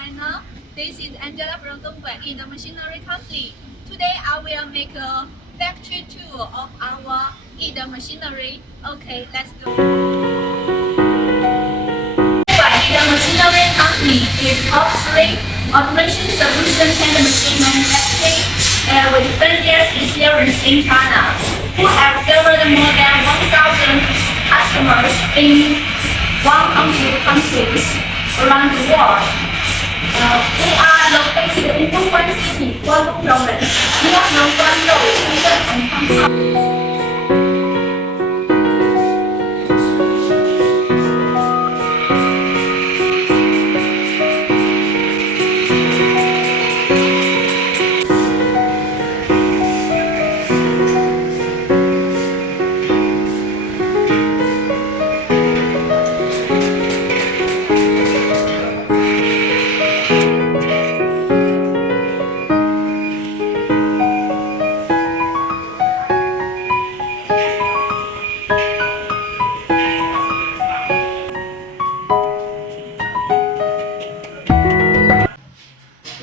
China. This is Angela from Yide Machinery Company. Today I will make a factory tour of our Yide machinery. Okay, let's go. Yide Machinery Company is top 3 automation solution hand machine manufacturing with 10 years experience in China, who have served more than 1,000 customers in 100 countries around the world. We are located in Dongguan City, Guangdong Province, near Guangdong, Shenzhen, and Hong Kong.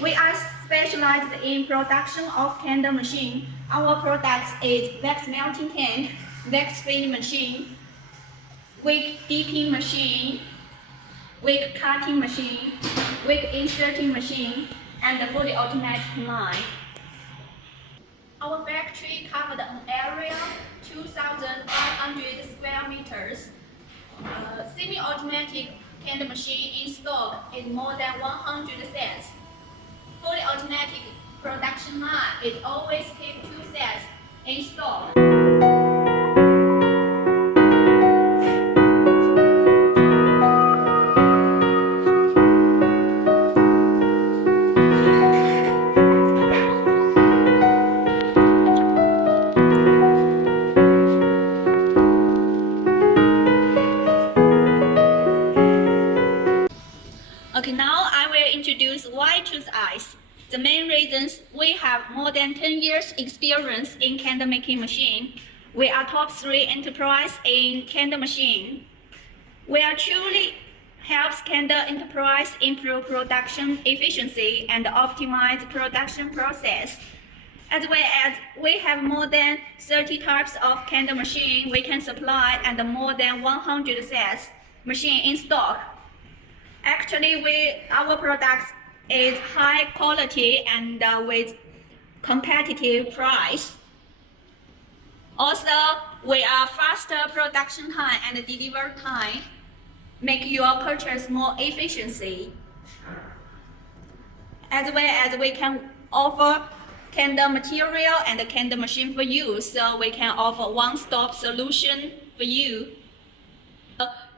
We are specialized in production of candle machine. Our products is wax melting tank, wax filling machine, wick dipping machine, wick cutting machine, wick inserting machine, and the fully automatic line. Our factory covered an area 2,500 square meters. Semi-automatic candle machine in stock is more than 100 sets. Fully automatic production line is always keep 2 sets in stock. Okay, now I will introduce why choose us. The main reasons: we have more than 10 years experience in candle making machine. We are top 3 enterprise in candle machine. We are truly helps candle enterprise improve production efficiency and optimize production process. As well as we have more than 30 types of candle machine we can supply and more than 100 sets machine in stock. Actually, our products is high quality and with competitive price. Also, we are faster production time and delivery time, make your purchase more efficiency. As well as we can offer candle material and candle machine for you, so we can offer one-stop solution for you.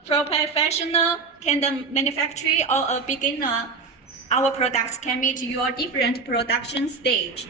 For professional candle manufacturer or a beginner, our products can meet your different production stage.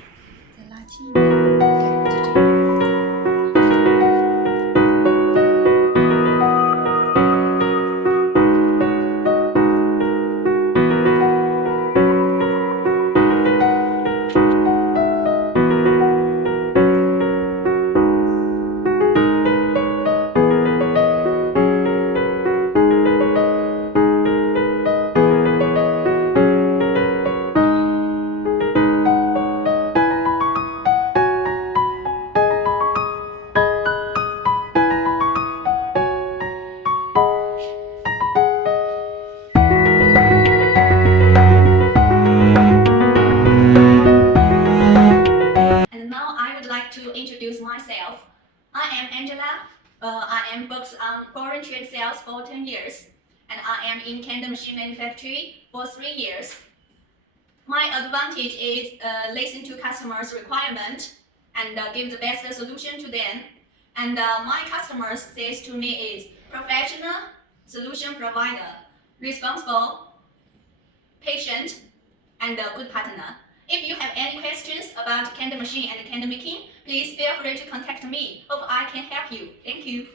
To introduce myself, I am Angela. I am focused on foreign trade sales for 10 years, and I am in candle machine manufacturing for 3 years. My advantage is listen to customers' requirement and give the best solution to them. And my customers says to me is professional solution provider, responsible, patient, and a good partner. If you have any questions about candle machine and candle making, please feel free to contact me. Hope I can help you. Thank you.